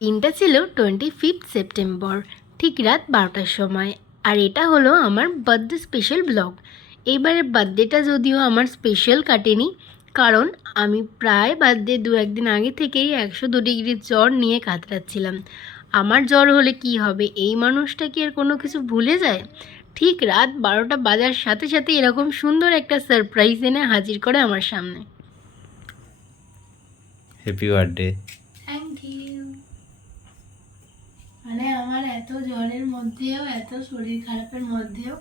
দিনটা ছিল 25 সেপ্টেম্বর, ঠিক রাত 12টার সময়। আর এটা হলো আমার বার্থডে স্পেশাল ব্লগ। এইবারের বার্থডেটা যদিও আমার স্পেশাল কাটেনি, কারণ আমি প্রায় বার্থডে 1-2 দিন আগে থেকেই 102 ডিগ্রির জ্বর নিয়ে কাতরাচ্ছিলাম। আমার জ্বর হলে কি হবে, এই মানুষটা কি আর কোনো কিছু ভুলে যায়? ঠিক রাত 12টা বাজার সাথে সাথে এরকম সুন্দর একটা সারপ্রাইজ এনে হাজির করে আমার সামনে। Happy birthday. Thank you. মানে আমার এত জ্বরের মধ্যেও, এত শরীর খারাপের মধ্যেও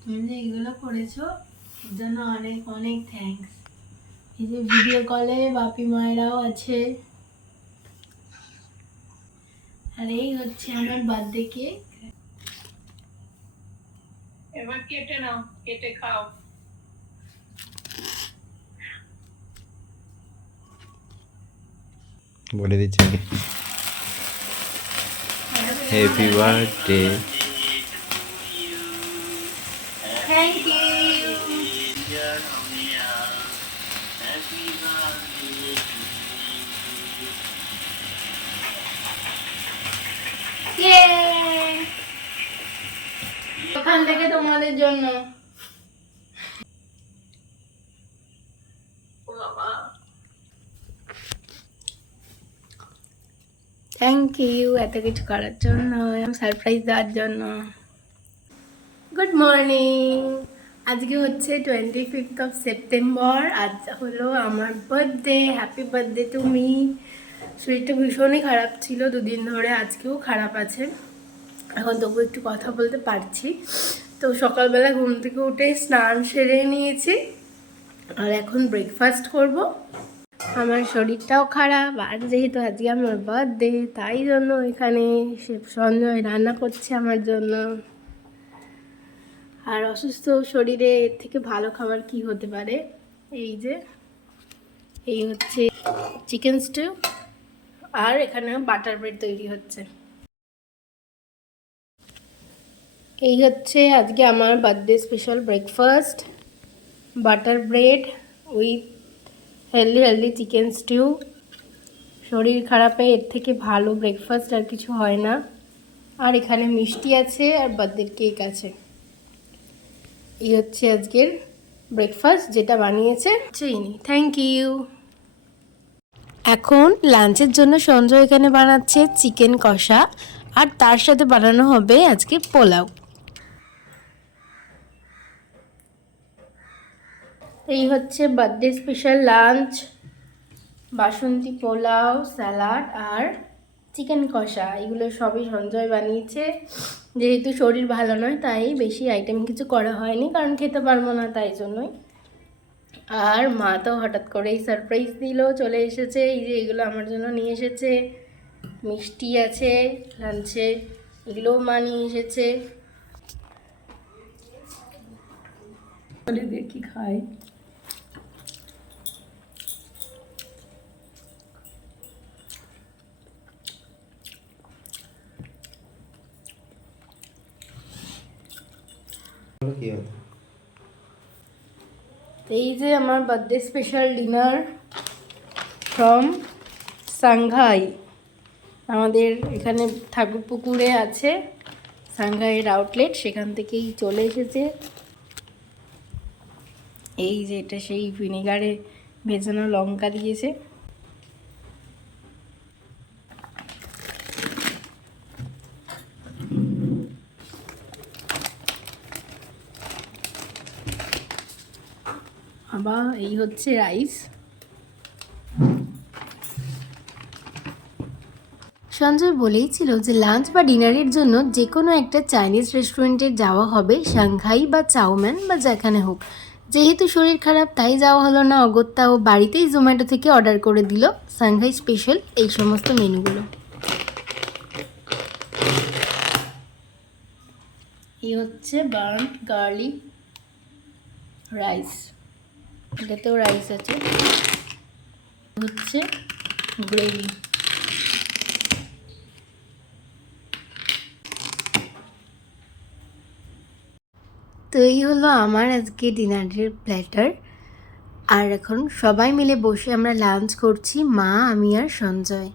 তুমি যে এগুলো করেছো, এর জন্য অনেক অনেক থ্যাঙ্কস। এই যে ভিডিও কলে বাপি মায়েরাও আছে। আর এই হচ্ছে আমার বার্থডে কেক। এবার কেটে নাও, কেটে খাও। বলে দিচ্ছি হ্যাপি বার্থডে। Thank you. ওখান থেকে তোমাদের জন্য। থ্যাংক ইউ এত কিছু করার জন্য, সারপ্রাইজ দেওয়ার জন্য। Good morning. আজকে হচ্ছে 25 সেপ্টেম্বর। আজ হলো আমার birthday. Happy birthday to me. শরীরটা ভীষণই খারাপ ছিল 2 দিন ধরে, আজকেও খারাপ আছে। এখন তবু একটু কথা বলতে পারছি। তো সকালবেলা ঘুম থেকে উঠে স্নান সেরে নিয়েছি, আর এখন ব্রেকফাস্ট করব। আমার শরীরটাও খারাপ, আর যেহেতু আজকে আমার বার্থডে, তাই জন্য এখানে শেফ সঞ্জয় রান্না করছে আমার জন্য। আর অসুস্থ শরীরে এর থেকে ভালো খাবার কি হতে পারে। এই হচ্ছে চিকেন স্টিউ, আর এখানে বাটার ব্রেড তৈরি হচ্ছে। এই হচ্ছে আজকে আমার birthday special breakfast, butter bread with healthy chicken stew. শরীর খারাপে এর থেকে ভালো ব্রেকফাস্ট আর কিছু হয় না। আর এখানে মিষ্টি আছে, আর বার্থডে কেক আছে। এই হচ্ছে আজকের ব্রেকফাস্ট, যেটা বানিয়েছে চিনি। Thank you. এখন লাঞ্চের জন্য সঞ্জয় এখানে বানাচ্ছে চিকেন কষা, আর তার সাথে বানানো হবে আজকে পোলাও। এই হচ্ছে বার্থডে স্পেশাল লাঞ্চ, বাসন্তী পোলাও, স্যালাড আর চিকেন কষা। এগুলো সবই সঞ্জয় বানিয়েছে। যেহেতু শরীর ভালো নয়, তাই বেশি আইটেম কিছু করা হয়নি, কারণ খেতে পারবো না, তাই জন্যই। আর মা তো হঠাৎ করেই সারপ্রাইজ দিল, চলে এসেছে। এই যে এগুলো আমার জন্য নিয়ে এসেছে, মিষ্টি আছে লাঞ্চে, এগুলোও মা নিয়ে এসেছে। দেখি খাই। এই যে আমার birthday special dinner from Shanghai. আমাদের এখানে ঠাকুরপুকুরে আছে সাংঘাইয়ের আউটলেট, সেখান থেকেই চলে এসেছে। এই যে এটা সেই ভিনেগারে ভেজানো লঙ্কা দিয়েছে। আবার এই হচ্ছে রাইস। সঞ্জয় বলেইছিল যে লাঞ্চ বা ডিনারের জন্য যে কোনো একটা চাইনিজ রেস্টুরেন্টে যাওয়া হবে, সাংঘাই বা চাউম্যান বা যেখানে হোক। যেহেতু শরীর খারাপ, তাই যাওয়া হলো না অগত্যা, ও বাড়িতেই জোম্যাটো থেকে অর্ডার করে দিল সাংঘাই স্পেশাল এই সমস্ত মেনুগুলো। এই হচ্ছে বার্ন্ট গার্লিক রাইস, এটাতেও রাইস আছে। হচ্ছে গ্রেভি। তো এই হলো আমার আজকে ডিনারের প্ল্যাটার। আর এখন সবাই মিলে বসে আমরা লাঞ্চ করছি, মা, আমি আর সঞ্জয়।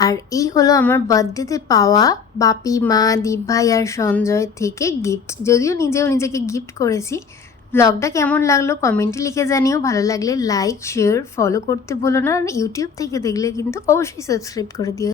আর এই হলো আমার বার্থডেতে পাওয়া বাপি, মা, দীপ ভাই আর সঞ্জয় থেকে গিফট। যদিও নিজেও নিজেকে গিফট করেছি। ব্লগটা কেমন লাগলো কমেন্টে লিখে জানিও। ভালো লাগলে লাইক, শেয়ার, ফলো করতে ভুলো না। আর ইউটিউব থেকে দেখলে কিন্তু অবশ্যই সাবস্ক্রাইব করে দিও।